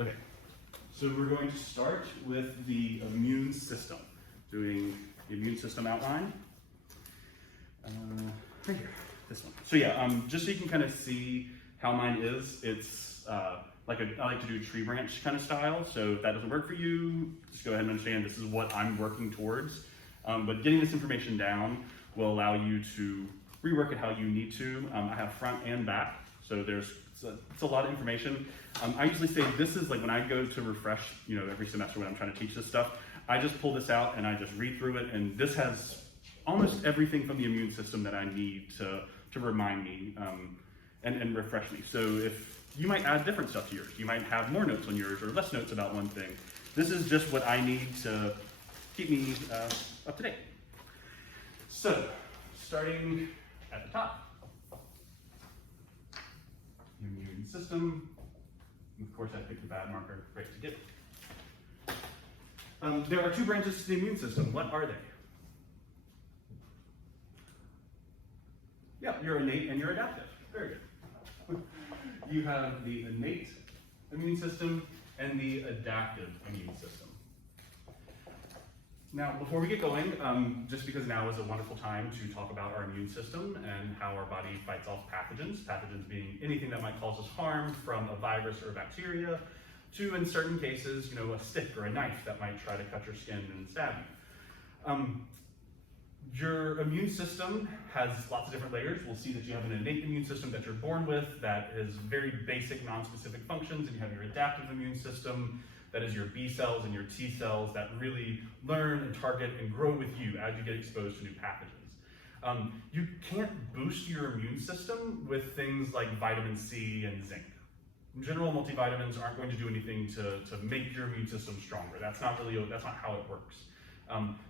Okay, so we're going to start with the immune system, doing the immune system outline. Right here, this one. So yeah, just so you can kind of see how mine is, it's I like to do tree branch kind of style. So if that doesn't work for you, just go ahead and understand this is what I'm working towards. But getting this information down will allow you to rework it how you need to. I have front and back, so it's a lot of information. I usually say this is like when I go to refresh, every semester when I'm trying to teach this stuff, I just pull this out and I just read through it, and this has almost everything from the immune system that I need to remind me and refresh me. So if you might add different stuff to yours, you might have more notes on yours or less notes about one thing. This is just what I need to keep me up to date. So starting at the top, immune system. Of course, I picked a bad marker right to get it. There are two branches to the immune system. What are they? Yeah, you're innate and you're adaptive. Very good. You have the innate immune system and the adaptive immune system. Now, before we get going, just because now is a wonderful time to talk about our immune system and how our body fights off pathogens, pathogens being anything that might cause us harm, from a virus or a bacteria to, in certain cases, a stick or a knife that might try to cut your skin and stab you. Your immune system has lots of different layers. We'll see that you have an innate immune system that you're born with that is very basic, non-specific functions, and you have your adaptive immune system that is your B cells and your T cells that really learn and target and grow with you as you get exposed to new pathogens. You can't boost your immune system with things like vitamin C and zinc. In general, multivitamins aren't going to do anything to make your immune system stronger. That's not how it works.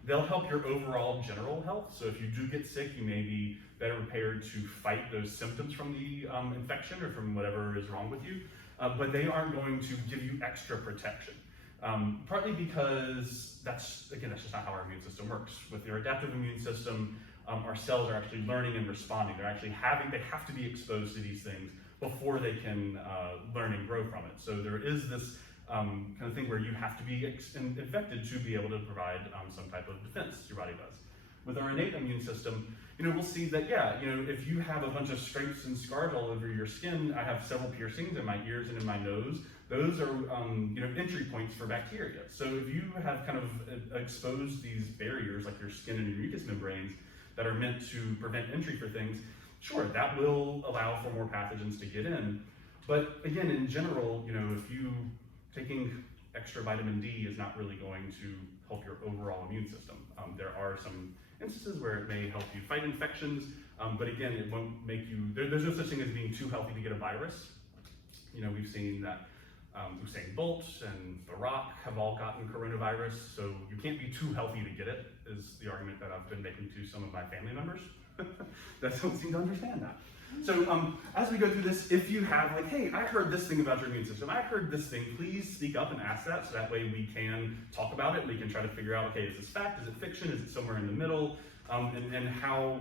They'll help your overall general health. So if you do get sick, you may be better prepared to fight those symptoms from the infection or from whatever is wrong with you. But they aren't going to give you extra protection. Partly because that's just not how our immune system works. With your adaptive immune system, our cells are actually learning and responding. They have to be exposed to these things before they can learn and grow from it. So there is this kind of thing where you have to be infected to be able to provide some type of defense your body does. With our innate immune system, we'll see that, if you have a bunch of scrapes and scars all over your skin, I have several piercings in my ears and in my nose. Those are, entry points for bacteria. So if you have kind of exposed these barriers, like your skin and your mucous membranes, that are meant to prevent entry for things, sure, that will allow for more pathogens to get in. But again, in general, if you taking extra vitamin D is not really going to help your overall immune system. There are some instances where it may help you fight infections, but again, it won't make you, there's no such thing as being too healthy to get a virus. We've seen that Usain Bolt and The Rock have all gotten coronavirus, so you can't be too healthy to get it, is the argument that I've been making to some of my family members that don't seem to understand that. So as we go through this, if you have hey, I heard this thing about your immune system, I heard this thing, please speak up and ask that, so that way we can talk about it, we can try to figure out, okay, is this fact, is it fiction, is it somewhere in the middle, and how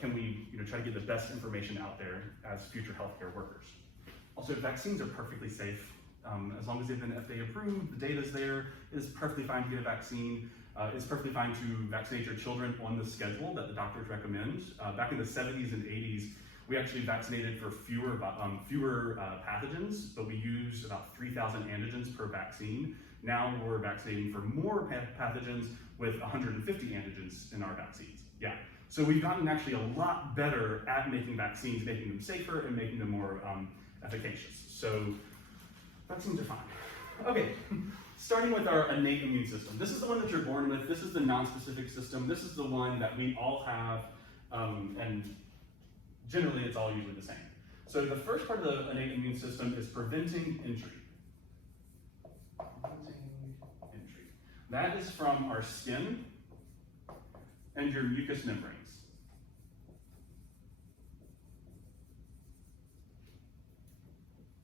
can we try to get the best information out there as future healthcare workers. Also, vaccines are perfectly safe. As long as they've been FDA approved, the data's there, it's perfectly fine to get a vaccine. It's perfectly fine to vaccinate your children on the schedule that the doctors recommend. Back in the 70s and 80s, we actually vaccinated for fewer pathogens, but we used about 3,000 antigens per vaccine. Now we're vaccinating for more pathogens with 150 antigens in our vaccines. Yeah, so we've gotten actually a lot better at making vaccines, making them safer and making them more efficacious. So vaccines are fine. Okay, starting with our innate immune system. This is the one that you're born with. This is the non-specific system. This is the one that we all have, and generally it's all usually the same. So the first part of the innate immune system is preventing entry. That is from our skin and your mucous membranes.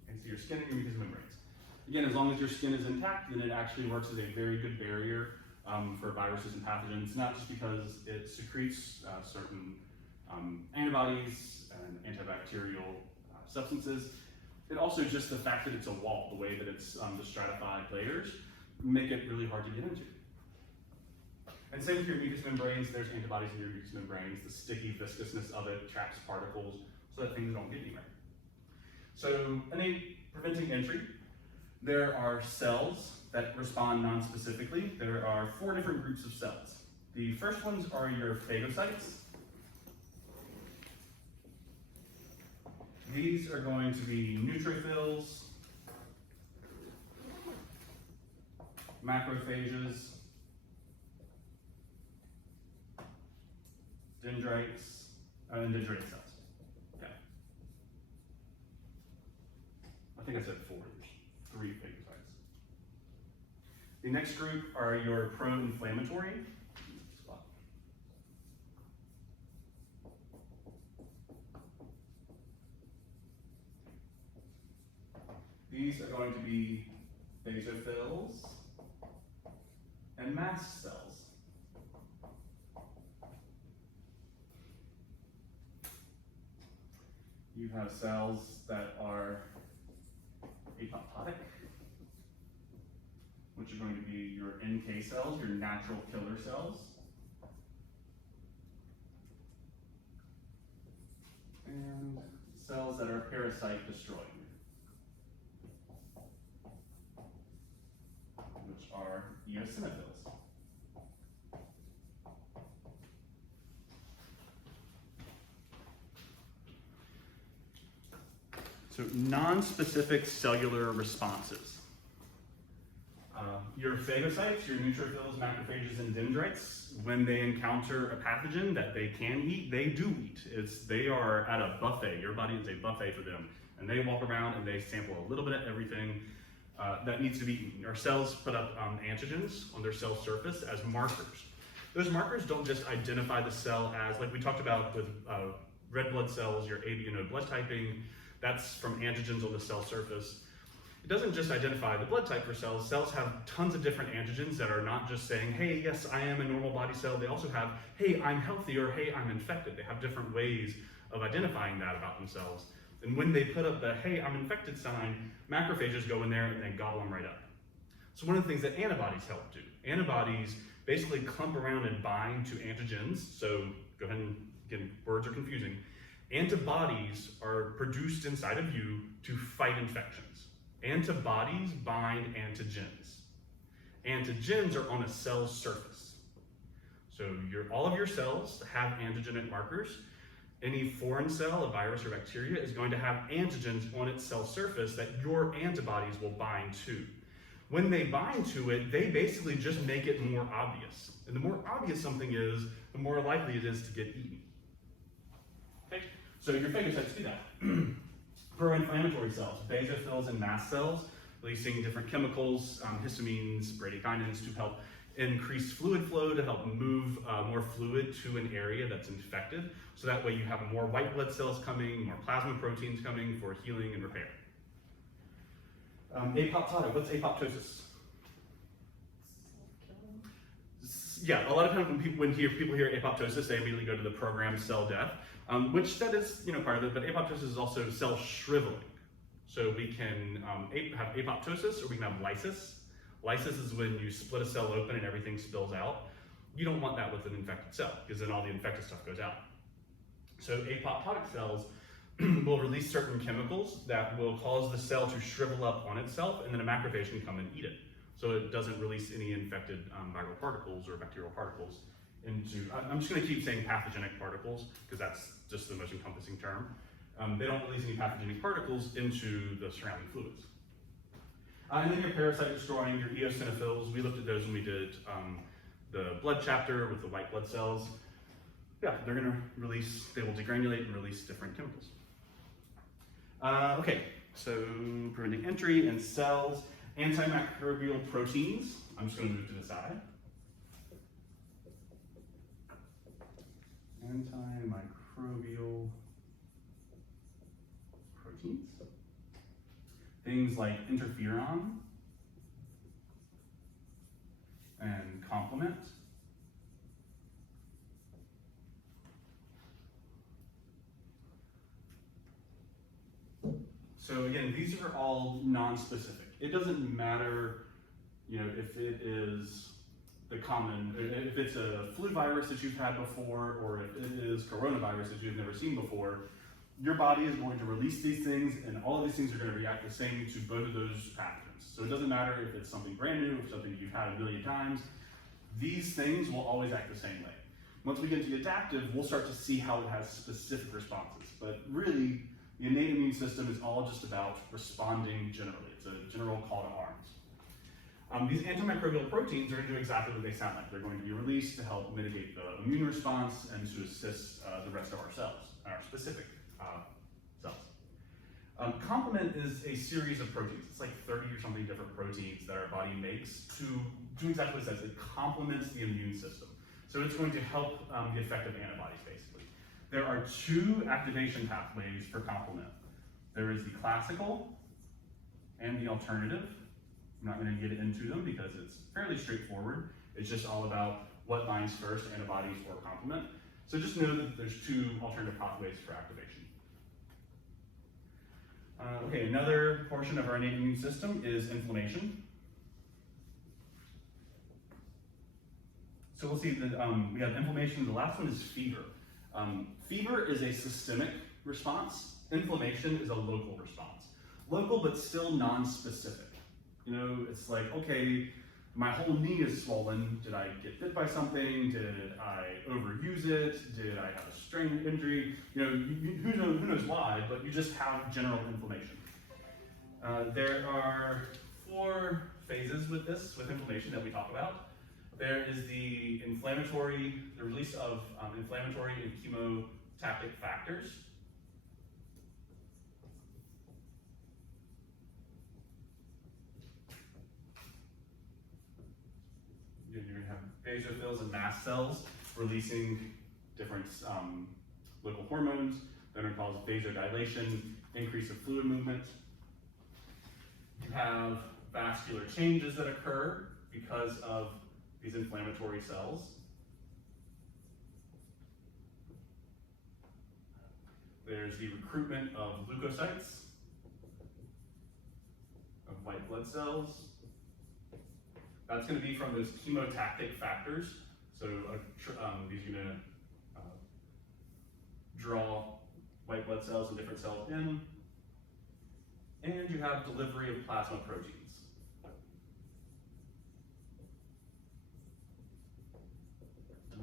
Okay, so your skin and your mucous membranes. Again, as long as your skin is intact, then it actually works as a very good barrier for viruses and pathogens, not just because it secretes certain antibodies and antibacterial substances. And also just the fact that it's a wall, the way that it's the stratified layers, make it really hard to get into. And same with your mucous membranes, there's antibodies in your mucous membranes. The sticky viscousness of it traps particles so that things don't get anywhere. So innate preventing entry, there are cells that respond non-specifically. There are 4 different groups of cells. The first ones are your phagocytes. These are going to be neutrophils, macrophages, dendrites, and dendritic cells. Yeah. I think I said 4. There's 3 phagocytes. The next group are your pro-inflammatory. These are going to be basophils and mast cells. You have cells that are apoptotic, which are going to be your NK cells, your natural killer cells. And cells that are parasite destroying, which are eosinophils. So non-specific cellular responses. Your phagocytes, your neutrophils, macrophages, and dendrites, when they encounter a pathogen that they can eat, they do eat. They are at a buffet. Your body is a buffet for them. And they walk around and they sample a little bit of everything that needs to be eaten. Our cells put up antigens on their cell surface as markers. Those markers don't just identify the cell as, like we talked about with red blood cells, your A, B, and O blood typing. That's from antigens on the cell surface. It doesn't just identify the blood type for cells. Cells have tons of different antigens that are not just saying, hey, yes, I am a normal body cell. They also have, hey, I'm healthy, or hey, I'm infected. They have different ways of identifying that about themselves. And when they put up the, hey, I'm infected sign, macrophages go in there and they gobble them right up. So one of the things that antibodies help do, antibodies basically clump around and bind to antigens. So go ahead and, again, words are confusing. Antibodies are produced inside of you to fight infections. Antibodies bind antigens. Antigens are on a cell's surface. So all of your cells have antigenic markers. Any foreign cell, a virus or bacteria, is going to have antigens on its cell surface that your antibodies will bind to. When they bind to it, they basically just make it more obvious. And the more obvious something is, the more likely it is to get eaten. Okay? So your phagocytes do that. Pro-inflammatory cells, basophils and mast cells, releasing different chemicals, histamines, bradykinins, to help increase fluid flow, to help move more fluid to an area that's infected. So that way you have more white blood cells coming, more plasma proteins coming for healing and repair. Apoptotic, what's apoptosis? Yeah, a lot of times when people hear apoptosis, they immediately go to the programmed cell death, which that is part of it, but apoptosis is also cell shriveling. So we can have apoptosis, or we can have lysis. Lysis is when you split a cell open and everything spills out. You don't want that with an infected cell, because then all the infected stuff goes out. So apoptotic cells will release certain chemicals that will cause the cell to shrivel up on itself, and then a macrophage can come and eat it. So it doesn't release any infected viral particles or bacterial particles into, I'm just gonna keep saying pathogenic particles, because that's just the most encompassing term. They don't release any pathogenic particles into the surrounding fluids. And then your parasite destroying, your eosinophils, we looked at those when we did the blood chapter with the white blood cells. Yeah, they're gonna release, they will degranulate and release different chemicals. Okay, so preventing entry in cells, antimicrobial proteins. I'm just gonna move to the side. Antimicrobial proteins. Things like interferon and complement. So again, these are all non-specific. It doesn't matter, if it is if it's a flu virus that you've had before, or if it is coronavirus that you've never seen before, your body is going to release these things, and all of these things are going to react the same to both of those pathogens. So it doesn't matter if it's something brand new, if something you've had a million times, these things will always act the same way. Once we get to the adaptive, we'll start to see how it has specific responses. But really, the innate immune system is all just about responding generally. It's a general call to arms. These antimicrobial proteins are going to do exactly what they sound like. They're going to be released to help mitigate the immune response and to assist the rest of our cells, our specific cells. Complement is a series of proteins. It's like 30 or something different proteins that our body makes to do exactly what it says. It complements the immune system. So it's going to help the effect of antibodies, basically. There are two activation pathways for complement. There is the classical and the alternative. I'm not going to get into them because it's fairly straightforward. It's just all about what binds first, antibodies or complement. So just know that there's two alternative pathways for activation. Okay, another portion of our innate immune system is inflammation. So we'll see that we have inflammation. The last one is fever. Fever is a systemic response. Inflammation is a local response. Local, but still non-specific. It's like, okay, my whole knee is swollen. Did I get bit by something? Did I overuse it? Did I have a strain injury? Who knows why, but you just have general inflammation. There are 4 phases with inflammation that we talk about. There is the release of inflammatory and chemotactic factors. You're going to have basophils and mast cells releasing different local hormones that are going to cause vasodilation, increase of fluid movement. You have vascular changes that occur because of these inflammatory cells. There's the recruitment of leukocytes, of white blood cells. That's going to be from those chemotactic factors. So these are going to draw white blood cells and different cells in. And you have delivery of plasma proteins.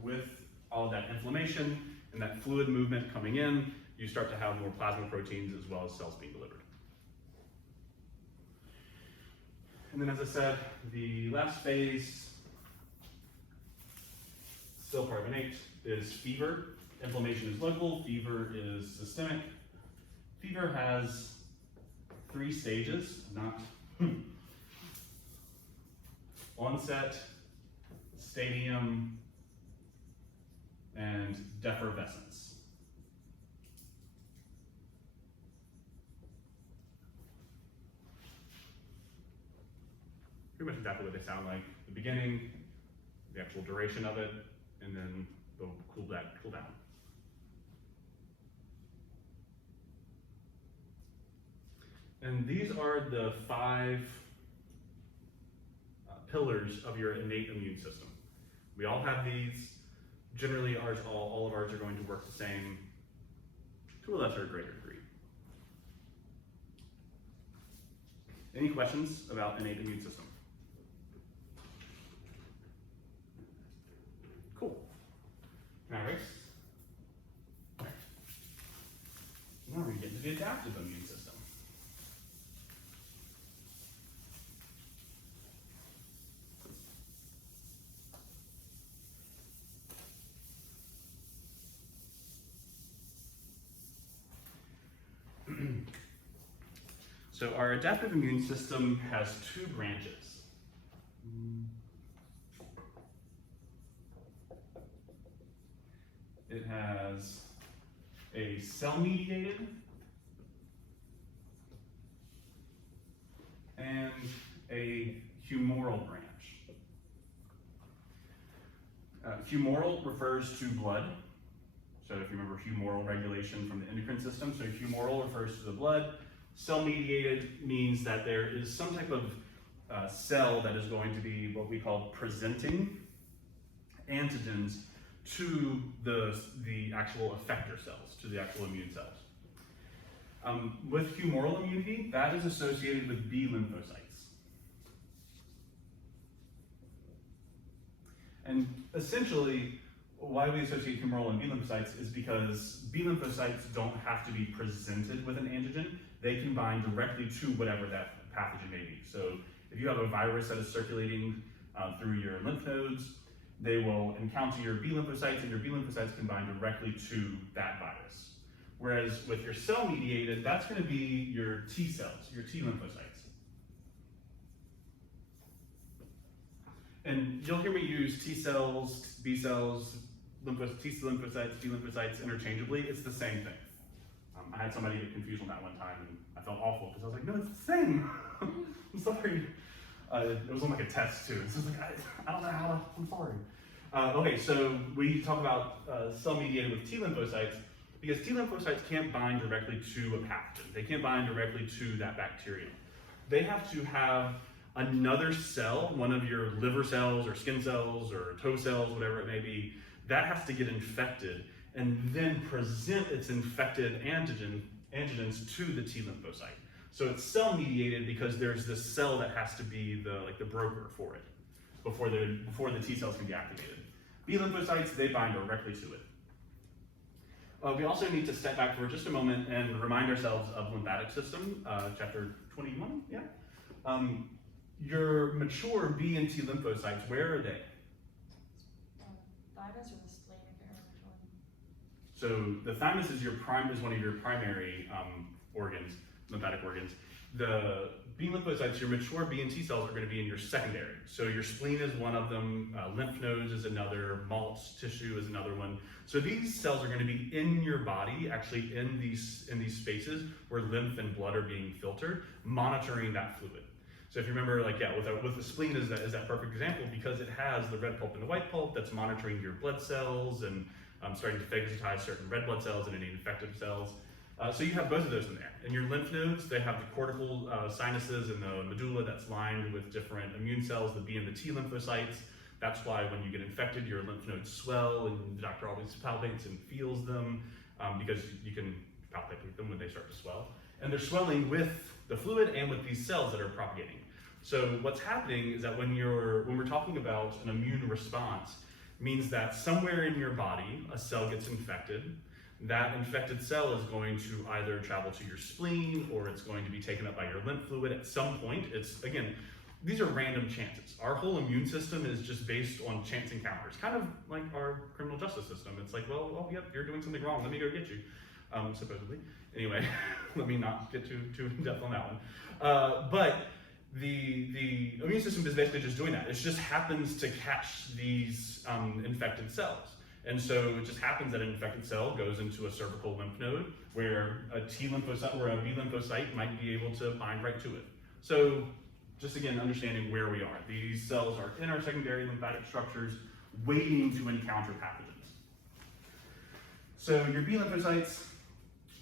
With all of that inflammation and that fluid movement coming in, you start to have more plasma proteins as well as cells being delivered. And then, as I said, the last phase, still part of innate, is fever. Inflammation is local, fever is systemic. Fever has 3 stages, not onset, stadium, and defervescence. Pretty much exactly what they sound like. The beginning, the actual duration of it, and then they'll cool down. And these are the 5 pillars of your innate immune system. We all have these. Generally, all of ours are going to work the same to a lesser or greater degree. Any questions about innate immune system? Cool. Now, Rex. Now we're getting to the adaptive immune system. So our adaptive immune system has 2 branches. It has a cell-mediated and a humoral branch. Humoral refers to blood. So if you remember humoral regulation from the endocrine system, so humoral refers to the blood. Cell-mediated means that there is some type of cell that is going to be what we call presenting antigens to the actual effector cells, to the actual immune cells. With humoral immunity, that is associated with B lymphocytes. And essentially, why we associate humoral and B lymphocytes is because B lymphocytes don't have to be presented with an antigen. They can bind directly to whatever that pathogen may be. So if you have a virus that is circulating through your lymph nodes, they will encounter your B lymphocytes, and your B lymphocytes can bind directly to that virus. Whereas with your cell-mediated, that's going to be your T cells, your T lymphocytes. And you'll hear me use T cells, B cells, T lymphocytes, B lymphocytes interchangeably. It's the same thing. I had somebody get confused on that one time, and I felt awful because I was like, no, it's the same. I'm sorry. It was on like a test too. It's just like, I don't know how to, I'm sorry. Okay, so we talk about cell-mediated with T lymphocytes because T lymphocytes can't bind directly to a pathogen. They can't bind directly to that bacterium. They have to have another cell, one of your liver cells or skin cells or toe cells, whatever it may be, that has to get infected and then present its infected antigens to the T lymphocyte. So it's cell-mediated because there's this cell that has to be the broker for it before the T cells can be activated. B lymphocytes, they bind directly to it. We also need to step back for just a moment and remind ourselves of lymphatic system, chapter 21, yeah? Your mature B and T lymphocytes, where are they? Thymus or the spleen, I can't remember which one. So the thymus is one of your primary organs, lymphatic organs. The B lymphocytes, your mature B and T cells, are going to be in your secondary. So your spleen is one of them, lymph nodes is another, Maltz tissue is another one. So these cells are going to be in your body, actually in these spaces where lymph and blood are being filtered, monitoring that fluid. So if you remember, like, yeah, with the spleen is that perfect example because it has the red pulp and the white pulp that's monitoring your blood cells and starting to phagocytize certain red blood cells and any infected cells. So you have both of those in there. And your lymph nodes, they have the cortical sinuses and the medulla that's lined with different immune cells, the B and the T lymphocytes. That's why when you get infected, your lymph nodes swell and the doctor always palpates and feels them because you can palpate them when they start to swell. And they're swelling with the fluid and with these cells that are propagating. So what's happening is that when we're talking about an immune response, means that somewhere in your body, a cell gets infected. That infected cell is going to either travel to your spleen or it's going to be taken up by your lymph fluid at some point. It's, again, these are random chances. Our whole immune system is just based on chance encounters, kind of like our criminal justice system. It's like, well, oh, yep, you're doing something wrong. Let me go get you, supposedly. Anyway, let me not get too in depth on that one. But the immune system is basically just doing that. It just happens to catch these infected cells. And so it just happens that an infected cell goes into a cervical lymph node where a T lymphocyte or a B lymphocyte might be able to bind right to it. So just again, understanding where we are. These cells are in our secondary lymphatic structures waiting to encounter pathogens. So your B lymphocytes,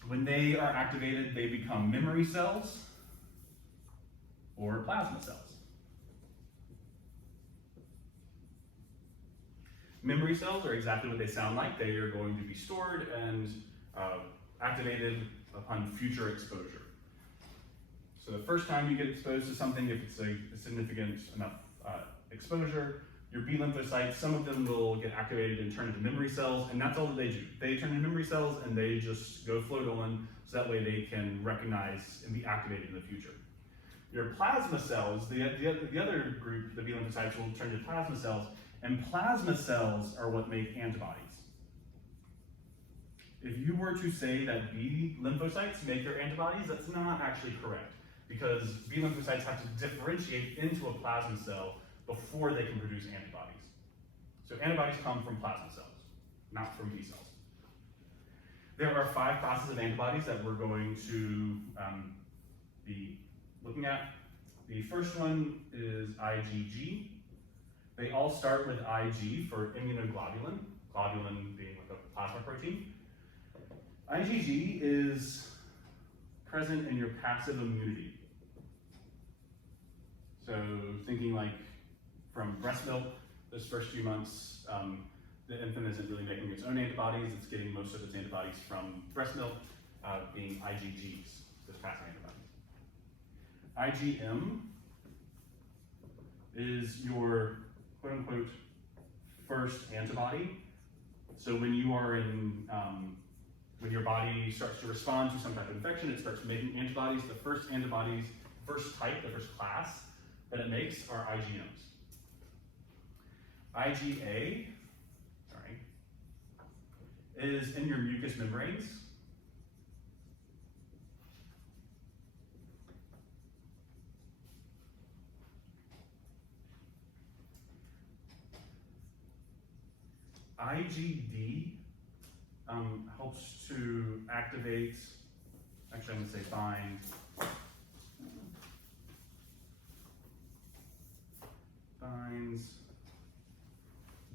when they are activated, they become memory cells or plasma cells. Memory cells are exactly what they sound like. They are going to be stored and activated upon future exposure. So the first time you get exposed to something, if it's a significant enough exposure, your B lymphocytes, some of them will get activated and turn into memory cells, and that's all that they do. They turn into memory cells and they just go float on, so that way they can recognize and be activated in the future. Your plasma cells, the other group, the B lymphocytes, will turn into plasma cells, and plasma cells are what make antibodies. If you were to say that B lymphocytes make their antibodies, that's not actually correct, because B lymphocytes have to differentiate into a plasma cell before they can produce antibodies. So antibodies come from plasma cells, not from B cells. There are 5 classes of antibodies that we're going to be looking at. The first one is IgG. They all start with Ig for immunoglobulin, globulin being like a plasma protein. IgG is present in your passive immunity. So thinking like from breast milk, those first few months, the infant isn't really making its own antibodies. It's getting most of its antibodies from breast milk, being IgGs, those passive antibodies. IgM is your quote unquote first antibody. So when you are in, when your body starts to respond to some type of infection, it starts making antibodies. The first antibodies, first type, the first class that it makes are IgMs. IgA, is in your mucous membranes. IgD helps to activate, actually I'm going to say bind, binds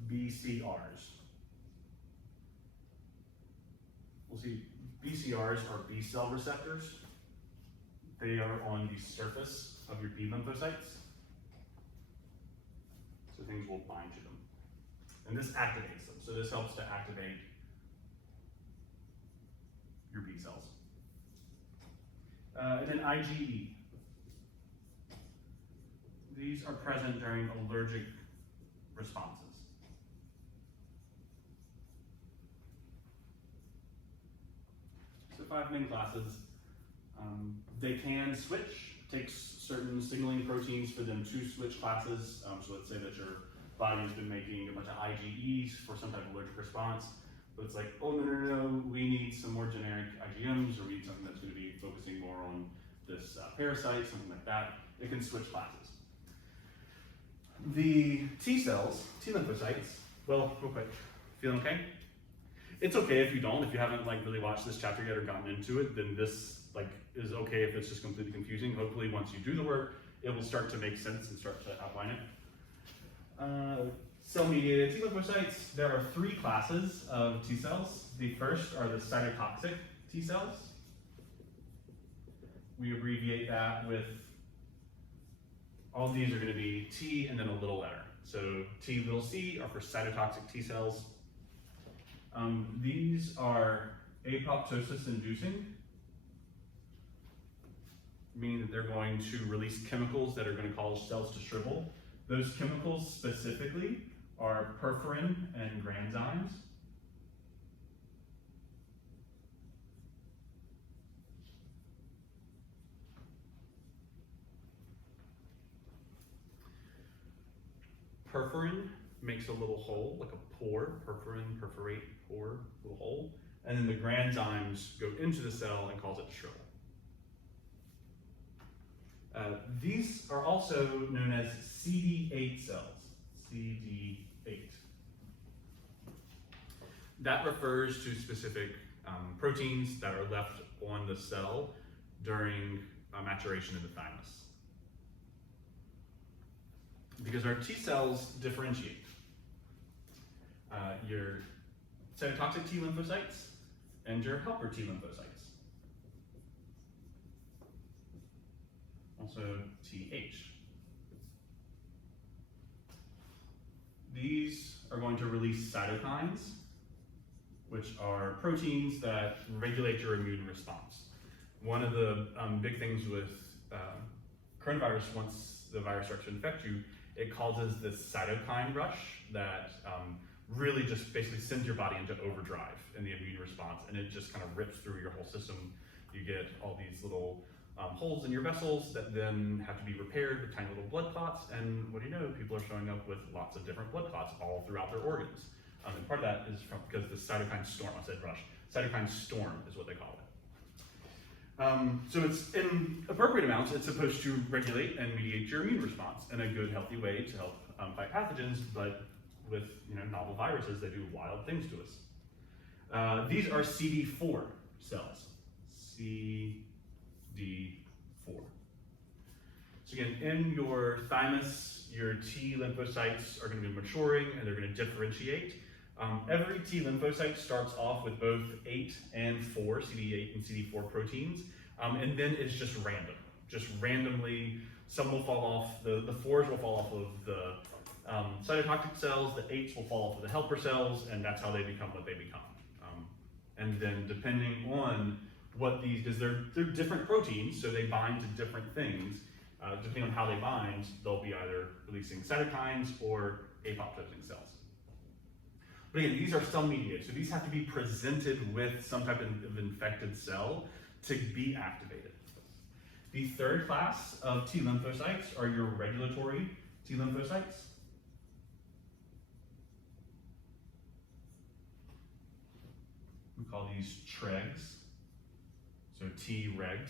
BCRs. We'll see BCRs are B cell receptors. They are on the surface of your B lymphocytes. So things will bind to them. And this activates them. So this helps to activate your B cells. And then IgE. These are present during allergic responses. So 5 main classes. They can switch. It takes certain signaling proteins for them to switch classes. So let's say that your body has been making a bunch of IgEs for some type of allergic response, but it's like, oh no, we need some more generic IgMs, or we need something that's going to be focusing more on this parasite, something like that. It can switch classes. The T cells, T lymphocytes, well, real quick, feeling okay? It's okay if you don't. If you haven't like really watched this chapter yet or gotten into it, then this like is okay if it's just completely confusing. Hopefully once you do the work, it will start to make sense and start to outline it. Cell-mediated T lymphocytes, there are 3 classes of T cells. The first are the cytotoxic T cells. We abbreviate that with, all of these are going to be T and then a little letter. So T little c are for cytotoxic T cells. These are apoptosis inducing, meaning that they're going to release chemicals that are going to cause cells to shrivel. Those chemicals specifically are perforin and granzymes. Perforin makes a little hole, like a pore, perforin, perforate, pore, little hole. And then the granzymes go into the cell and cause it to shrivel. These are also known as CD8 cells, CD8. That refers to specific proteins that are left on the cell during maturation in the thymus. Because our T cells differentiate. Your cytotoxic T lymphocytes and your helper T lymphocytes. Also TH. These are going to release cytokines, which are proteins that regulate your immune response. One of the big things with coronavirus, once the virus starts to infect you, it causes this cytokine rush that really just basically sends your body into overdrive in the immune response, and it just kind of rips through your whole system. You get all these little holes in your vessels that then have to be repaired with tiny little blood clots, and what do you know, people are showing up with lots of different blood clots all throughout their organs. And part of that is because the cytokine storm, I said rush, cytokine storm is what they call it. So it's in appropriate amounts, it's supposed to regulate and mediate your immune response in a good, healthy way to help fight pathogens, but with novel viruses, they do wild things to us. These are CD4 cells, CD4. So again, in your thymus, your T lymphocytes are going to be maturing and they're going to differentiate. Every T lymphocyte starts off with both 8 and 4, CD8 and CD4 proteins. And then it's just random. Just randomly, some will fall off, the 4s will fall off of the cytotoxic cells, the 8s will fall off of the helper cells, and that's how they become what they become. And then depending on what these, because they're different proteins, so they bind to different things. Depending on how they bind, they'll be either releasing cytokines or apoptosis cells. But again, these are cell mediated, so these have to be presented with some type of infected cell to be activated. The third class of T lymphocytes are your regulatory T lymphocytes. We call these TREGs, so T regs.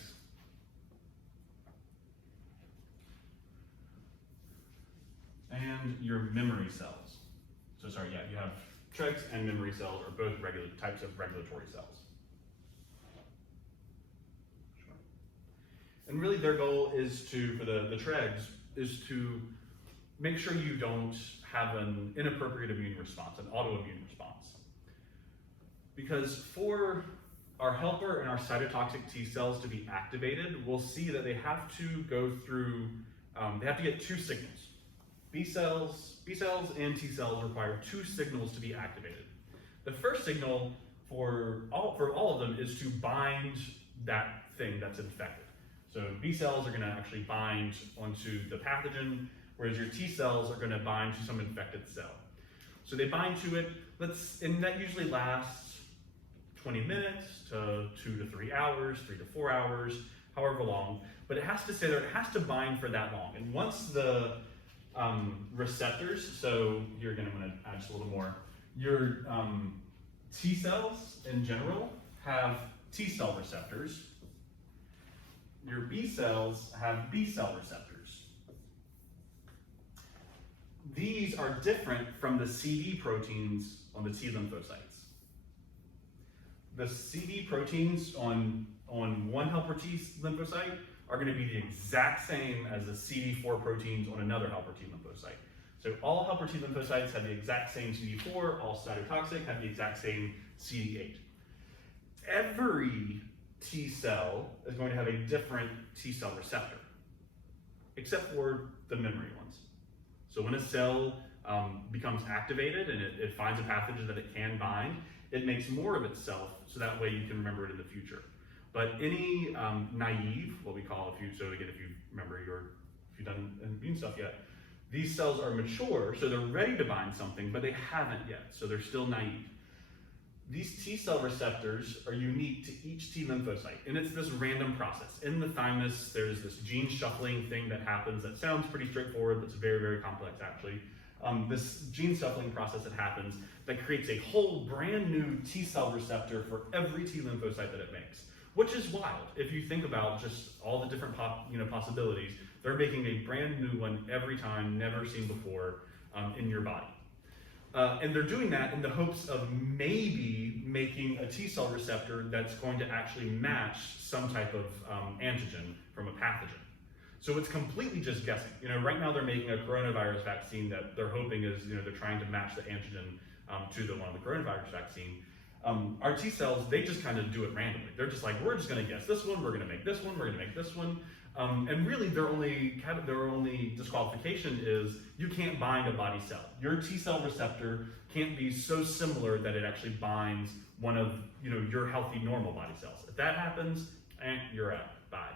And your memory cells. So sorry, yeah, you have TREGs and memory cells are both types of regulatory cells. Sure. And really their goal is to, for the TREGs, is to make sure you don't have an inappropriate immune response, an autoimmune response. Because for our helper and our cytotoxic T cells to be activated, we'll see that they have to go through, they have to get 2 signals. B cells and T cells require 2 signals to be activated. The first signal for all of them is to bind that thing that's infected. So B cells are going to actually bind onto the pathogen, whereas your T cells are going to bind to some infected cell. So they bind to it, and that usually lasts 20 minutes to 2 to 3 hours, 3 to 4 hours, however long. But it has to stay there, it has to bind for that long. And once the receptors, so here again I'm going to add just a little more. Your T cells in general have T cell receptors. Your B cells have B cell receptors. These are different from the CD proteins on the T lymphocytes. The CD proteins on one helper T lymphocyte are going to be the exact same as the CD4 proteins on another helper T lymphocyte. So all helper T lymphocytes have the exact same CD4, all cytotoxic have the exact same CD8. Every T cell is going to have a different T cell receptor, except for the memory ones. So when a cell becomes activated and it finds a pathogen that it can bind, it makes more of itself so that way you can remember it in the future. But any naive, what we call, if you remember if you've done immune stuff yet, these cells are mature, so they're ready to bind something, but they haven't yet, so they're still naive. These T cell receptors are unique to each T lymphocyte, and it's this random process. In the thymus, there's this gene shuffling thing that happens that sounds pretty straightforward, but it's very, very complex actually. This gene shuffling process that happens that creates a whole brand new T cell receptor for every T lymphocyte that it makes, which is wild. If you think about just all the different possibilities, they're making a brand new one every time, never seen before in your body. And they're doing that in the hopes of maybe making a T cell receptor that's going to actually match some type of antigen from a pathogen. So it's completely just guessing. Right now they're making a coronavirus vaccine that they're hoping is, they're trying to match the antigen to the one of the coronavirus vaccine. Our T cells, they just kind of do it randomly. They're just like, we're just going to guess this one, we're going to make this one, we're going to make this one. And really their only disqualification is you can't bind a body cell. Your T cell receptor can't be so similar that it actually binds one of your healthy normal body cells. If that happens, you're out. Bye.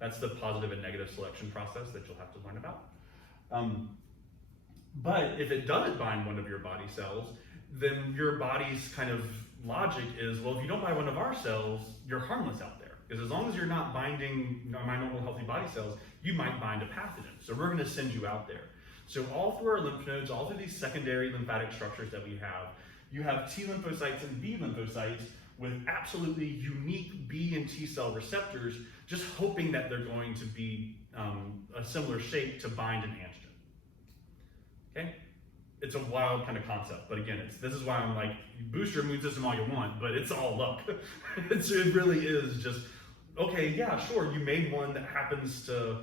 That's the positive and negative selection process that you'll have to learn about. But if it does bind one of your body cells, then your body's kind of logic is, well, if you don't bind one of our cells, you're harmless out there. Because as long as you're not binding my normal healthy body cells, you might bind a pathogen. So we're going to send you out there. So all through our lymph nodes, all through these secondary lymphatic structures that we have, you have T lymphocytes and B lymphocytes with absolutely unique B and T cell receptors, just hoping that they're going to be a similar shape to bind an antigen. Okay? It's a wild kind of concept, but again, this is why I'm like, you boost your immune system all you want, but it's all luck. It really is just, okay, yeah, sure, you made one that happens to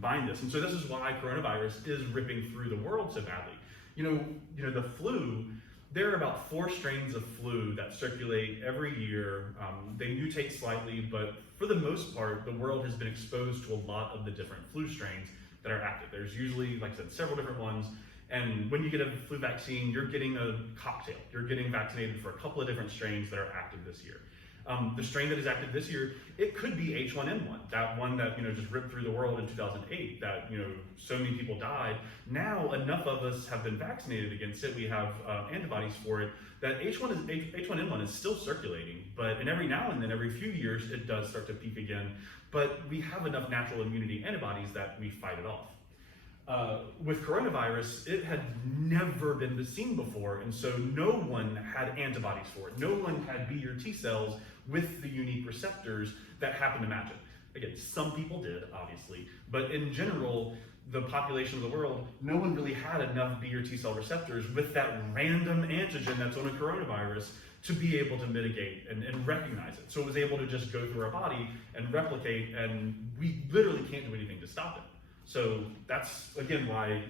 bind this. And so this is why coronavirus is ripping through the world so badly. The flu, There are about 4 strains of flu that circulate every year. They mutate slightly, but for the most part, the world has been exposed to a lot of the different flu strains that are active. There's usually, like I said, several different ones. And when you get a flu vaccine, you're getting a cocktail. You're getting vaccinated for a couple of different strains that are active this year. The strain that is active this year, it could be H1N1, that one that just ripped through the world in 2008. That so many people died. Now enough of us have been vaccinated against it. We have antibodies for it. That H1N1 is still circulating, and every now and then, every few years, it does start to peak again. But we have enough natural immunity antibodies that we fight it off. With coronavirus, it had never been seen before, and so no one had antibodies for it. No one had B or T cells with the unique receptors that happen to match it. Again, some people did, obviously, but in general, the population of the world, no one really had enough B or T cell receptors with that random antigen that's on a coronavirus to be able to mitigate and recognize it. So it was able to just go through our body and replicate, and we literally can't do anything to stop it. So that's, again, why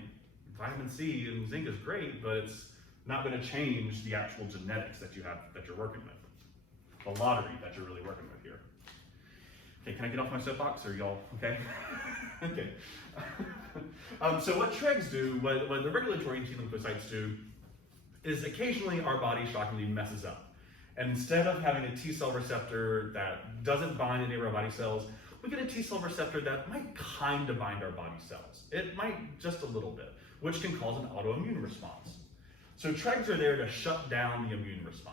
vitamin C and zinc is great, but it's not going to change the actual genetics that you're working with. The lottery that you're really working with here. Okay, can I get off my soapbox, or y'all okay? Okay. So what TREGs do, what the regulatory T lymphocytes do, is occasionally our body shockingly messes up. And instead of having a T cell receptor that doesn't bind any of our body cells, we get a T cell receptor that might kind of bind our body cells. It might just a little bit, which can cause an autoimmune response. So TREGs are there to shut down the immune response.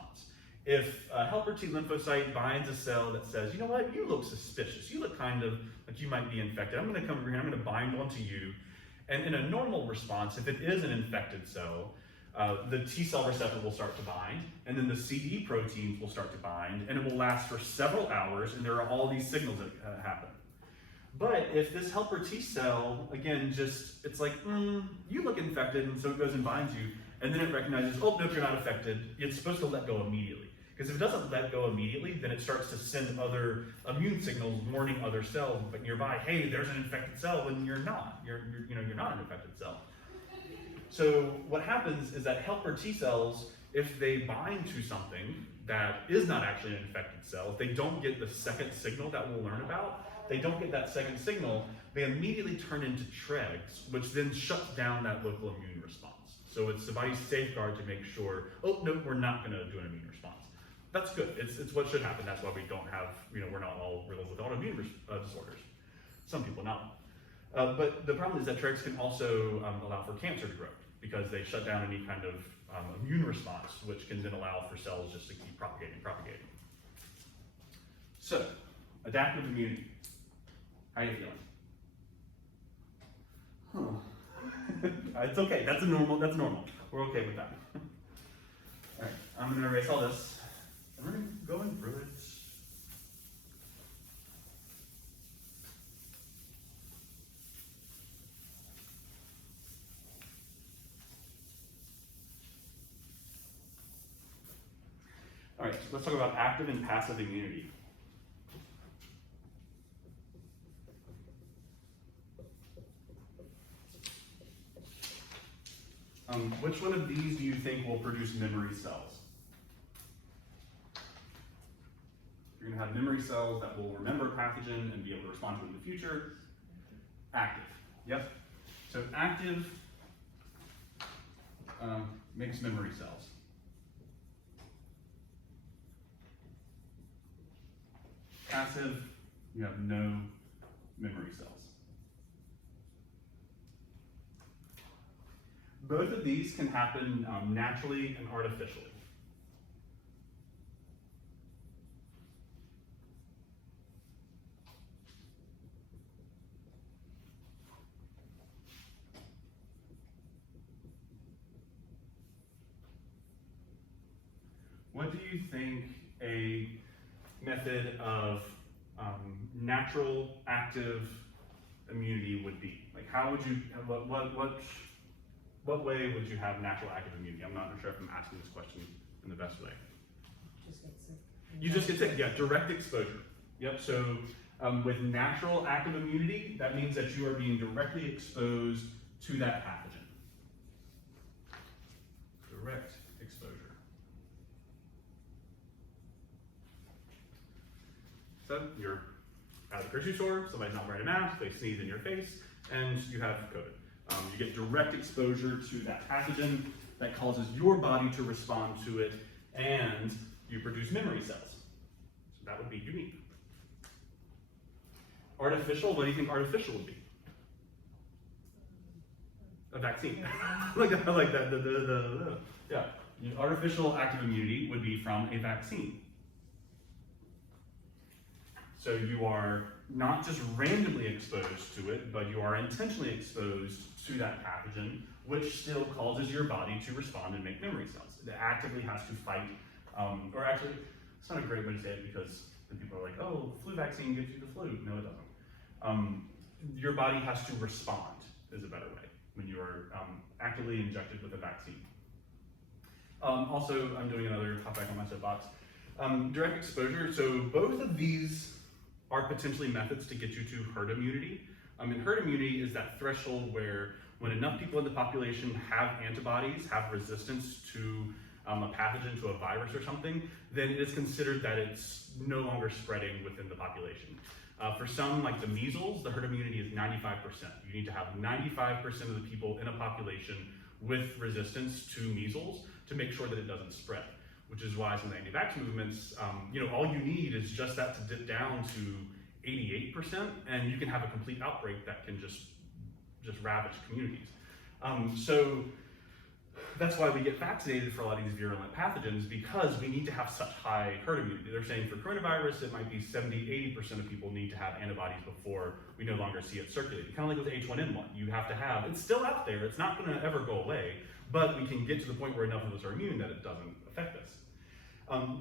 If a helper T lymphocyte binds a cell that says, you know what, you look suspicious, you look kind of like you might be infected, I'm going to come over here, I'm going to bind onto you. And in a normal response, if it is an infected cell, the T cell receptor will start to bind, and then the CD proteins will start to bind, and it will last for several hours, and there are all these signals that happen. But if this helper T cell, again, it's like, you look infected, and so it goes and binds you, and then it recognizes, oh, nope, you're not affected, it's supposed to let go immediately. Because if it doesn't let go immediately, then it starts to send other immune signals warning other cells nearby, hey, there's an infected cell, and you're not. You're not an infected cell. So what happens is that helper T cells, if they bind to something that is not actually an infected cell, if they don't get the second signal that we'll learn about, they don't get that second signal, they immediately turn into TREGs, which then shuts down that local immune response. So it's the body's safeguard to make sure, oh, no, we're not going to do an immune response. That's good. It's what should happen. That's why we don't have, we're not all riddled with autoimmune disorders. Some people not. But the problem is that TREGs can also allow for cancer to grow because they shut down any kind of immune response, which can then allow for cells just to keep propagating. So, adaptive immunity. How are you feeling? It's okay. That's normal. We're okay with that. All right. I'm going to erase all this. And we're going through it. All right, so let's talk about active and passive immunity. Which one of these do you think will produce memory cells? You're going to have memory cells that will remember a pathogen and be able to respond to it in the future. Active. Yep. So active makes memory cells. Passive, you have no memory cells. Both of these can happen naturally and artificially. What do you think a method of natural active immunity would be? Like, how would you, what way would you have natural active immunity? I'm not sure if I'm asking this question in the best way. Just get sick. You just get sick, yeah, direct exposure. Yep, so with natural active immunity, that means that you are being directly exposed to that pathogen. Direct exposure. So you're at the grocery store, somebody's not wearing a mask, they sneeze in your face, and you have COVID. You get direct exposure to that pathogen that causes your body to respond to it, and you produce memory cells. So that would be unique. Artificial, what do you think artificial would be? A vaccine. like that. Yeah. Artificial active immunity would be from a vaccine. So you are not just randomly exposed to it, but you are intentionally exposed to that pathogen, which still causes your body to respond and make memory cells. It actively has to fight, or actually, it's not a great way to say it because then people are like, oh, flu vaccine gives you the flu. No, it doesn't. Your body has to respond, is a better way, when you are actively injected with a vaccine. Also, I'm doing another hop back on my soapbox. Direct exposure, so both of these are potentially methods to get you to herd immunity. And herd immunity is that threshold where when enough people in the population have antibodies, have resistance to a pathogen, to a virus or something, then it is considered that it's no longer spreading within the population. For some, like the measles, the herd immunity is 95%. You need to have 95% of the people in a population with resistance to measles to make sure that it doesn't spread, which is why some of the anti-vax movements, all you need is just that to dip down to 88%, and you can have a complete outbreak that can just ravage communities. So that's why we get vaccinated for a lot of these virulent pathogens, because we need to have such high herd immunity. They're saying for coronavirus, it might be 70–80% of people need to have antibodies before we no longer see it circulating. Kind of like with H1N1, you have to have, it's still out there, it's not gonna ever go away, but we can get to the point where enough of us are immune that it doesn't affect us.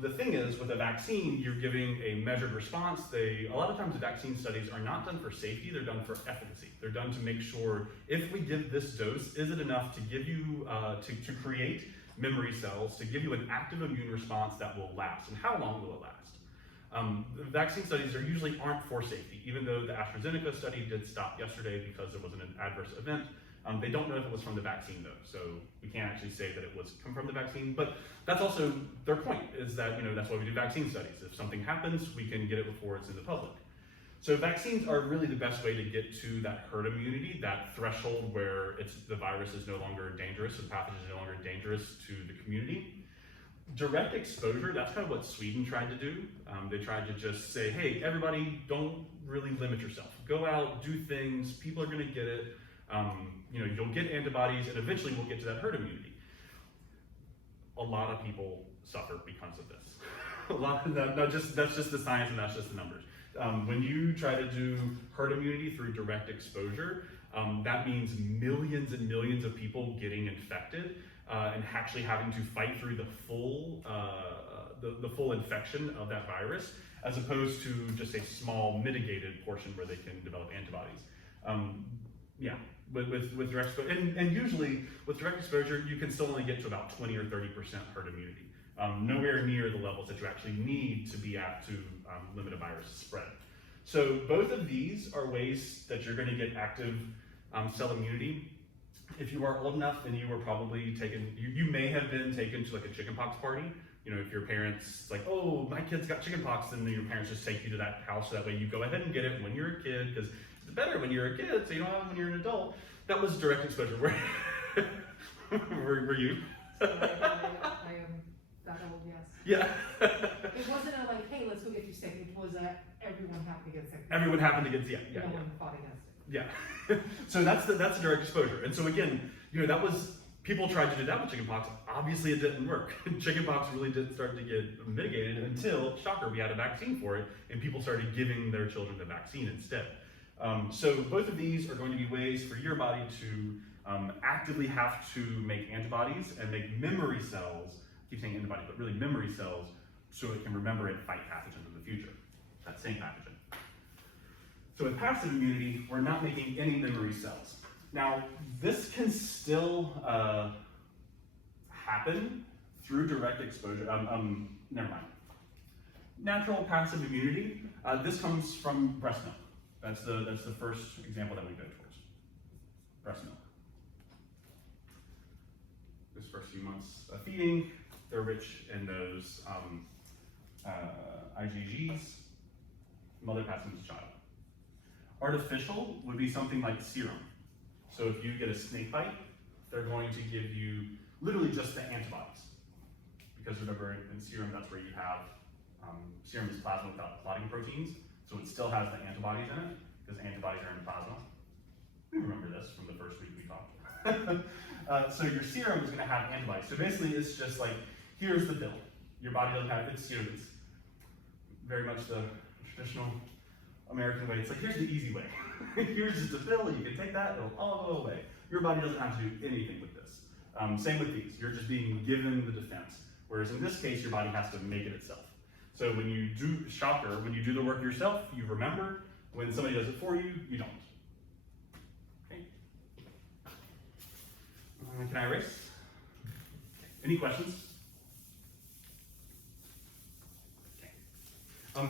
The thing is, with a vaccine, you're giving a measured response. A lot of times the vaccine studies are not done for safety, they're done for efficacy. They're done to make sure, if we give this dose, is it enough to give you, to create memory cells, to give you an active immune response that will last, and how long will it last? The vaccine studies usually aren't for safety, even though the AstraZeneca study did stop yesterday because there was an adverse event. They don't know if it was from the vaccine though, so we can't actually say that it was come from the vaccine, but that's also their point, is that, that's why we do vaccine studies. If something happens, we can get it before it's in the public. So vaccines are really the best way to get to that herd immunity, that threshold where the virus is no longer dangerous, or the pathogen is no longer dangerous to the community. Direct exposure, that's kind of what Sweden tried to do. They tried to just say, hey, everybody, don't really limit yourself. Go out, do things, people are gonna get it. You'll get antibodies, and eventually we'll get to that herd immunity. A lot of people suffer because of this. That's just the science, and that's just the numbers. When you try to do herd immunity through direct exposure, that means millions and millions of people getting infected and actually having to fight through the full infection of that virus, as opposed to just a small mitigated portion where they can develop antibodies. With direct exposure, and usually with direct exposure, you can still only get to about 20 or 30% herd immunity. Nowhere near the levels that you actually need to be at to limit a virus spread. So both of these are ways that you're going to get active cell immunity. If you are old enough, then you were probably taken, you may have been taken to like a chickenpox party. If your parents like, oh, my kid's got chickenpox, then your parents just take you to that house, so that way you go ahead and get it when you're a kid, because it's better when you're a kid, so you don't have it when you're an adult. That was direct exposure. Were you? I am that old, yes. Yeah. It wasn't a like, hey, let's go get you sick. It was everyone happened to get sick. Everyone happened to get sick. No one fought against it. Yeah. So that's direct exposure. And so again, that was, people tried to do that with chickenpox. Obviously it didn't work. Chickenpox really did start to get mitigated until, shocker, we had a vaccine for it, and people started giving their children the vaccine instead. So both of these are going to be ways for your body to actively have to make antibodies and make memory cells. I keep saying antibodies, but really memory cells, so it can remember and fight pathogens in the future. That same pathogen. So with passive immunity, we're not making any memory cells. Now, this can still happen through direct exposure. Never mind. Natural passive immunity, this comes from breast milk. That's the first example that we go towards. Breast milk. This first few months of feeding. They're rich in those IgGs. Mother passes them to child. Artificial would be something like serum. So if you get a snake bite, they're going to give you literally just the antibodies. Because remember, in serum, that's where you have, serum is plasma without clotting proteins, so it still has the antibodies in it, because antibodies are in plasma. We remember this from the first week we talked. So your serum is going to have antibodies. So basically, it's just like, here's the pill. Your body doesn't have it. It's very much the traditional American way. It's like, here's the easy way. Here's just a pill, you can take that, it'll all go away. Your body doesn't have to do anything with this. Same with these. You're just being given the defense. Whereas in this case, your body has to make it itself. So when you do, shocker, when you do the work yourself, you remember. When somebody does it for you, you don't. Okay. Can I erase? Any questions? Okay.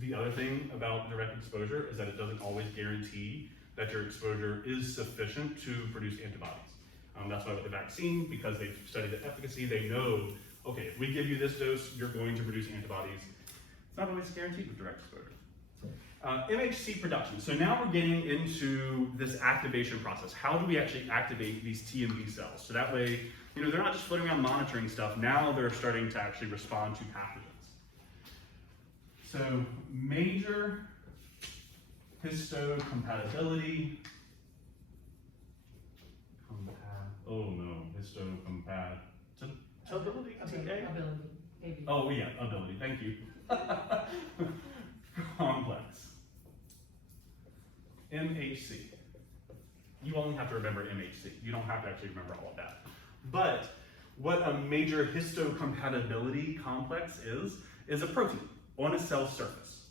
The other thing about direct exposure is that it doesn't always guarantee that your exposure is sufficient to produce antibodies. That's why with the vaccine, because they've studied the efficacy, they know, okay, if we give you this dose, you're going to produce antibodies. It's not always guaranteed with direct exposure. MHC production. So now we're getting into this activation process. How do we actually activate these T and B cells? So that way, they're not just floating around monitoring stuff. Now they're starting to actually respond to pathogens. So major histocompatibility. Oh no, histocompatibility. Ability. Maybe. Oh yeah, ability. Thank you. Complex. MHC. You only have to remember MHC. You don't have to actually remember all of that. But what a major histocompatibility complex is a protein on a cell surface.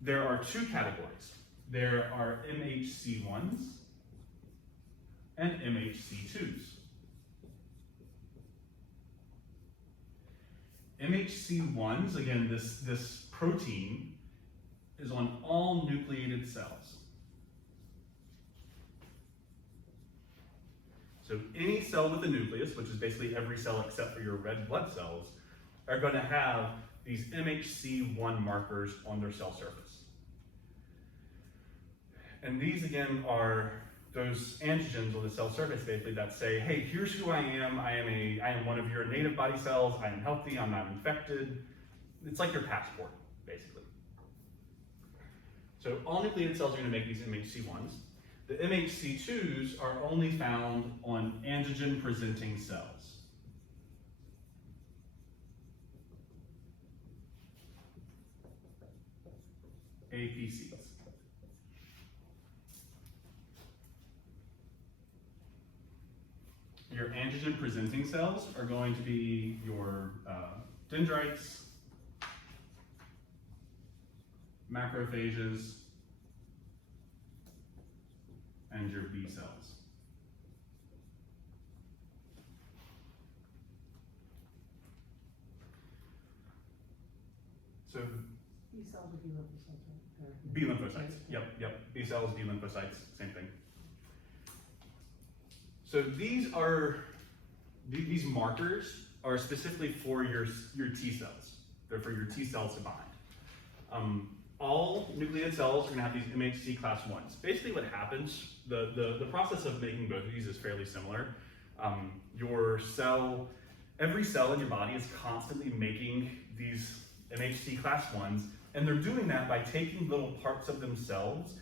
There are two categories. There are MHC1s and MHC2s. MHC1s, again, this protein is on all nucleated cells. So any cell with a nucleus, which is basically every cell except for your red blood cells, are going to have these MHC1 markers on their cell surface. And these, again, are those antigens on the cell surface, basically, that say, hey, here's who I am. I am one of your native body cells. I am healthy. I'm not infected. It's like your passport, basically. So all nucleated cells are going to make these MHC1s. The MHC2s are only found on antigen-presenting cells. APCs. Your antigen-presenting cells are going to be your dendrites, macrophages, and your B cells. So B cells would be lymphocytes, right? B lymphocytes. Yep. B cells, B lymphocytes, same thing. So these markers are specifically for your T cells. They're for your T cells to bind. All nucleated cells are going to have these MHC class 1s. Basically what happens, the process of making both of these is fairly similar. Every cell in your body is constantly making these MHC class 1s, and they're doing that by taking little parts of themselves,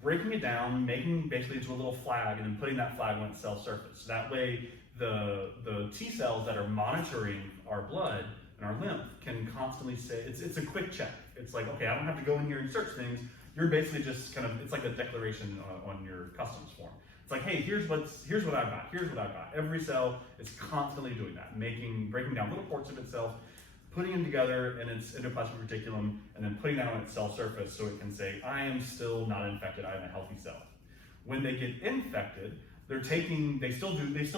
breaking it down, making basically into a little flag, and then putting that flag on its cell surface. So that way the T cells that are monitoring our blood and our lymph can constantly say, it's a quick check. It's like, okay, I don't have to go in here and search things. You're basically just it's like a declaration on your customs form. It's like, hey, here's what I've got, here's what I've got. Every cell is constantly doing that, breaking down little parts of itself, putting them together in its endoplasmic reticulum, and then putting that on its cell surface so it can say, I am still not infected, I am a healthy cell. When they get infected, they still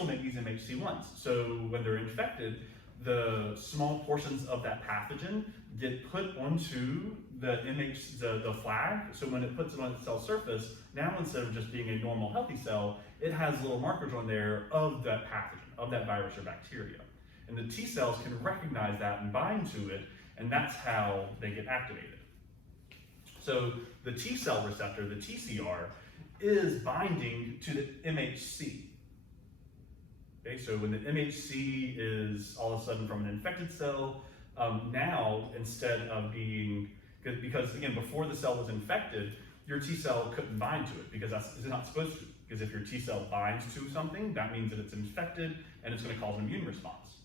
make these MHC1s. So when they're infected, the small portions of that pathogen get put onto the flag. So when it puts it on its cell surface, now instead of just being a normal healthy cell, it has little markers on there of that pathogen, of that virus or bacteria. And the T cells can recognize that and bind to it, and that's how they get activated. So the T cell receptor, the TCR, is binding to the MHC. Okay, so when the MHC is all of a sudden from an infected cell, now instead of being, because again, before the cell was infected, your T cell couldn't bind to it because it's not supposed to. Because if your T cell binds to something, that means that it's infected and it's going to cause an immune response.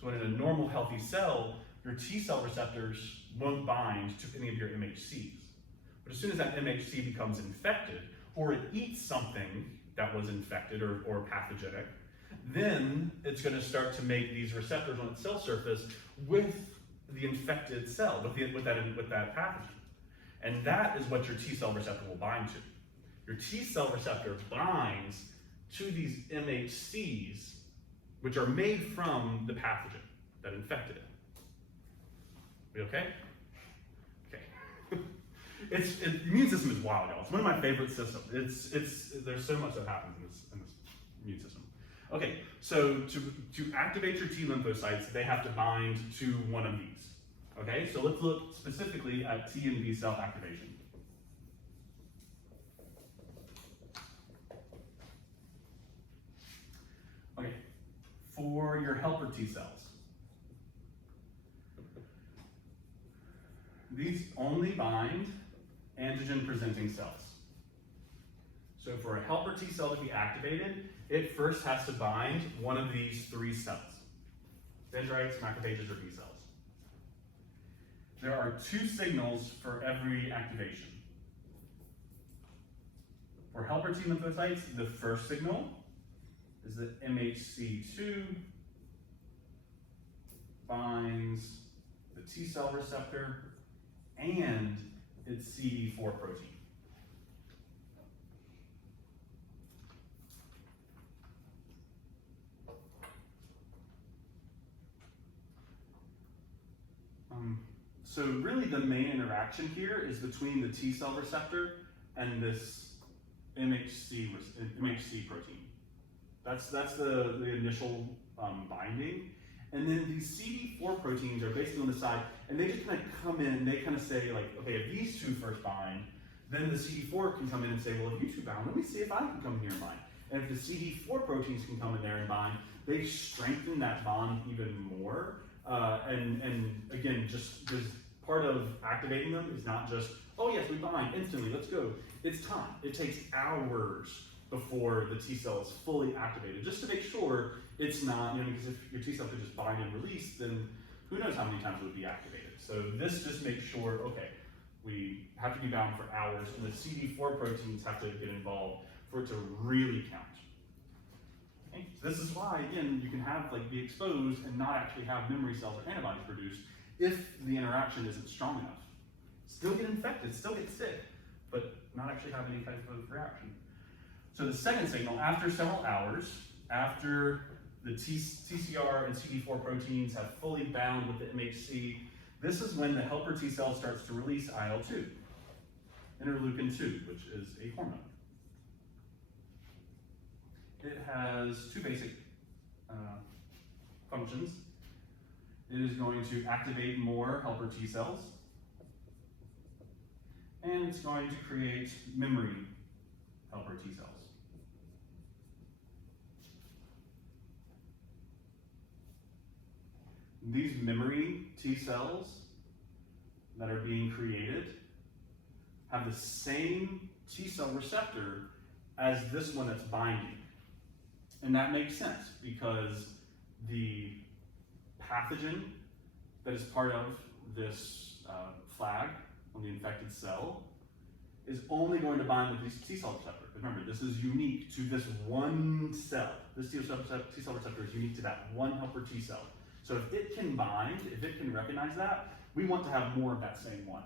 So in a normal healthy cell, your T cell receptors won't bind to any of your MHCs. But as soon as that MHC becomes infected, or it eats something that was infected or pathogenic, then it's going to start to make these receptors on its cell surface with the infected cell, with that pathogen. And that is what your T cell receptor will bind to. Your T cell receptor binds to these MHCs, which are made from the pathogen that infected it. We okay? Okay. The immune system is wild, y'all. It's one of my favorite systems. There's so much that happens in this immune system. Okay, so to activate your T lymphocytes, they have to bind to one of these. Okay, so let's look specifically at T and B cell activation. Okay, for your helper T cells, these only bind antigen-presenting cells. So for a helper T cell to be activated, it first has to bind one of these three cells: dendrites, macrophages, or B cells. There are two signals for every activation. For helper T lymphocytes, the first signal is that MHC2 binds the T cell receptor and its CD4 protein. So really the main interaction here is between the T cell receptor and this MHC protein. That's the initial binding. And then these CD4 proteins are basically on the side, and they just kind of come in, they kind of say like, okay, if these two first bind, then the CD4 can come in and say, well, if you two bound, let me see if I can come here and bind. And if the CD4 proteins can come in there and bind, they strengthen that bond even more. And again, just because part of activating them is not just, oh yes, we bind instantly, let's go. It's time. It takes hours before the T cell is fully activated, just to make sure it's not, because if your T cell could just bind and release, then who knows how many times it would be activated. So this just makes sure, okay, we have to be bound for hours, and the CD4 proteins have to get involved for it to really count. Okay? So this is why, again, you can be exposed and not actually have memory cells or antibodies produced if the interaction isn't strong enough. Still get infected, still get sick, but not actually have any type of reaction. So the second signal, after several hours, after the TCR and CD4 proteins have fully bound with the MHC, this is when the helper T cell starts to release IL-2, interleukin-2, which is a hormone. It has two basic functions. It is going to activate more helper T cells, and it's going to create memory helper T cells. These memory T cells that are being created have the same T cell receptor as this one that's binding. And that makes sense because the pathogen that is part of this flag on the infected cell is only going to bind with these T cell receptors. Remember, this is unique to this one cell. This T cell receptor is unique to that one helper T cell. So if it can bind, if it can recognize that, we want to have more of that same one.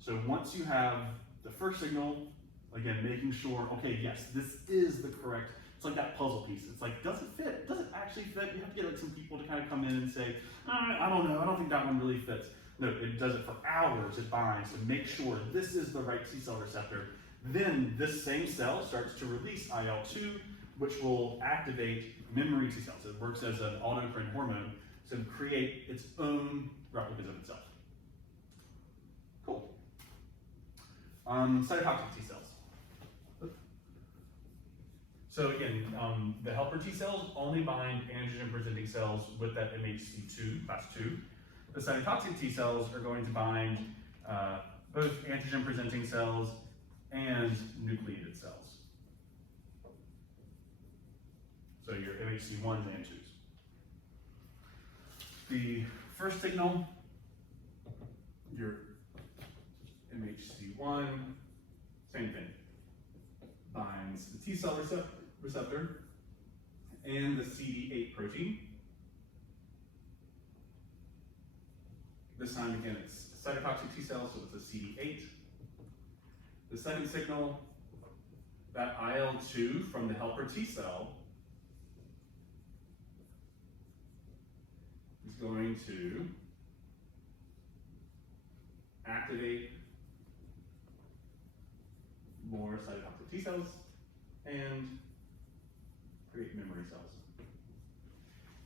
So once you have the first signal, again, making sure, okay, yes, this is the correct, it's like that puzzle piece. It's like, does it fit? Does it actually fit? You have to get some people to kind of come in and say, I don't know, I don't think that one really fits. No, it does it for hours, it binds to make sure this is the right T cell receptor. Then this same cell starts to release IL-2, which will activate memory T cells. It works as an autocrine hormone to create its own replicas of itself. Cool. Cytotoxic T cells. So again, the helper T cells only bind antigen-presenting cells with that MHC2, class 2. The cytotoxic T cells are going to bind both antigen-presenting cells and nucleated cells. So your MHC1s and 2s. The first signal, your MHC1, same thing. Binds the T cell receptor and the CD8 protein. This time again, it's a cytotoxic T cell, so it's a CD8. The second signal, that IL-2 from the helper T cell is going to activate more cytotoxic T cells and create memory cells.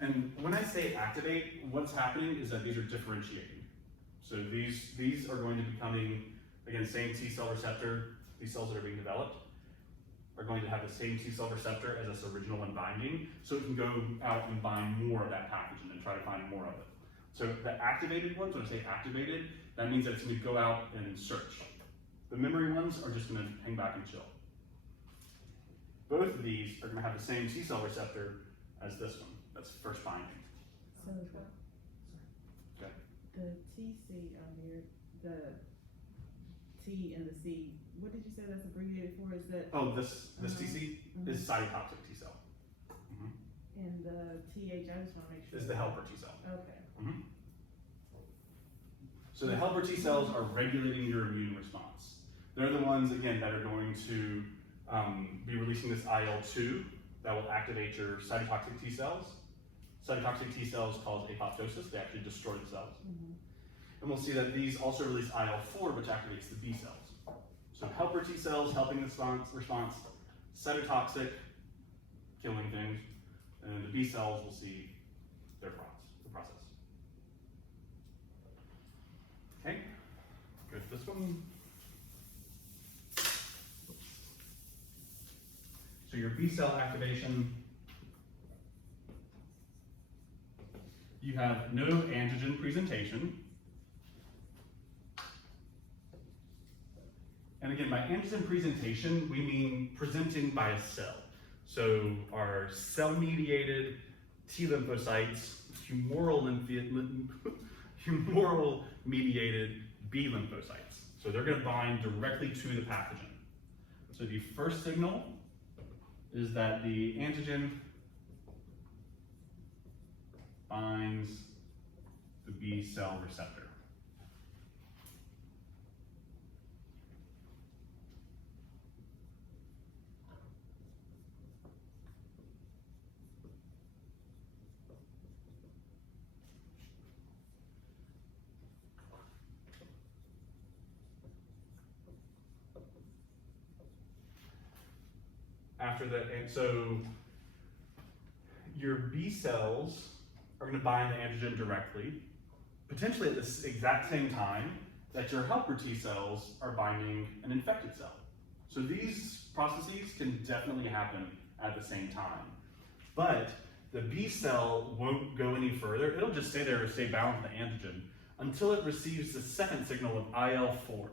And when I say activate, what's happening is that these are differentiating. So these are going to be becoming, again, same T cell receptor. These cells that are being developed are going to have the same T cell receptor as this original one binding, so it can go out and bind more of that pathogen and try to find more of it. So the activated ones, when I say activated, that means that it's going to go out and search. The memory ones are just going to hang back and chill. Both of these are going to have the same T cell receptor as this one. That's first binding. So, Okay. the TC on here, the T and the C, what did you say that's abbreviated for? Is that, Oh, this TC is cytotoxic T cell. and the TH, I just wanna make sure. Is the helper T cell. Okay. So the helper T cells are regulating your immune response. They're the ones, again, that are going to be releasing this IL-2 that will activate your cytotoxic T cells. Cytotoxic T cells cause apoptosis. They actually destroy the cells. And we'll see that these also release IL-4, which activates the B cells. So helper T cells helping the response, cytotoxic, killing things, and then the B cells will see their process. Okay, go to this one. So your B cell activation, you have no antigen presentation. And again, by antigen presentation, we mean presenting by a cell. So our cell-mediated T lymphocytes, humoral-mediated B lymphocytes. So they're going to bind directly to the pathogen. So the first signal is that the antigen binds the B cell receptor. After that, and so your B cells are going to bind the antigen directly, potentially at the exact same time that your helper T cells are binding an infected cell. So these processes can definitely happen at the same time. But the B cell won't go any further. It'll just stay there or stay bound to the antigen until it receives the second signal of IL-4.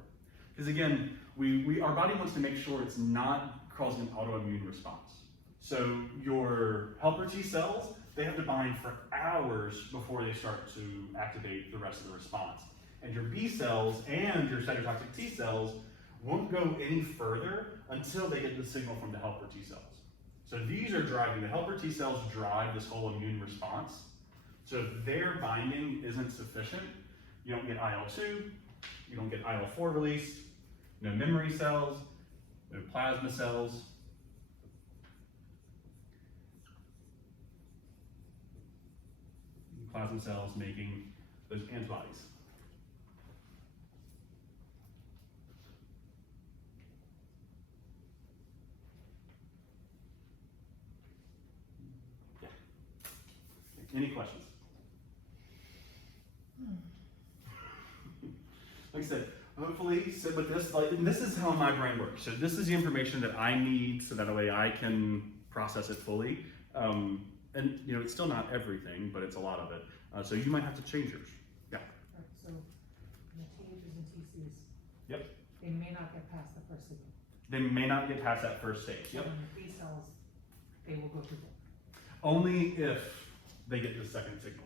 Because again, our body wants to make sure it's not causing an autoimmune response. So your helper T cells, they have to bind for hours before they start to activate the rest of the response. And your B cells and your cytotoxic T cells won't go any further until they get the signal from the helper T cells. So these are driving, the helper T cells drive this whole immune response. So if their binding isn't sufficient, you don't get IL-2, you don't get IL-4 release, no memory cells, no plasma cells. Plasma cells making those antibodies. Any questions? Like I said, hopefully sit with this. Like, and this is how my brain works. So this is the information that I need so that way I can process it fully. And you know, it's still not everything, but it's a lot of it. So you might have to change yours. Yeah. Right, so the THs and TCs. Yep. They may not get past the first signal. They may not get past that first stage. Yep. And the B cells, they will go through them. Only if they get the second signal.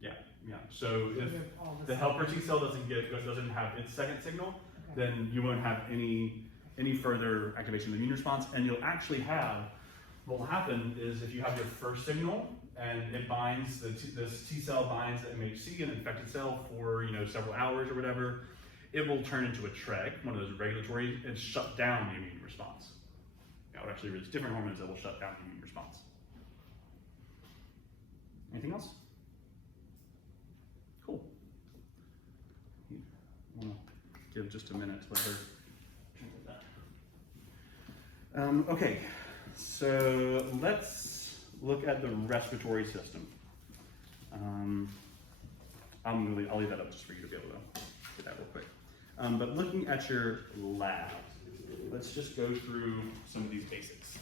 Yeah. Yeah. So if You have all the stuff. helper T cell doesn't have its second signal, Okay. then you won't have any further activation of the immune response, and you'll actually have, what will happen is if you have your first signal and it binds, this T cell binds the MHC, an infected cell, for several hours or whatever, it will turn into a TREG, one of those regulatory, and shut down the immune response. Now, it actually releases different hormones that will shut down the immune response. Anything else? Cool. I want to give just a minute to let her drink of that. Okay, so let's look at the respiratory system. I'll leave that up just for you to be able to get that real quick. But looking at your lab, let's just go through some of these basics.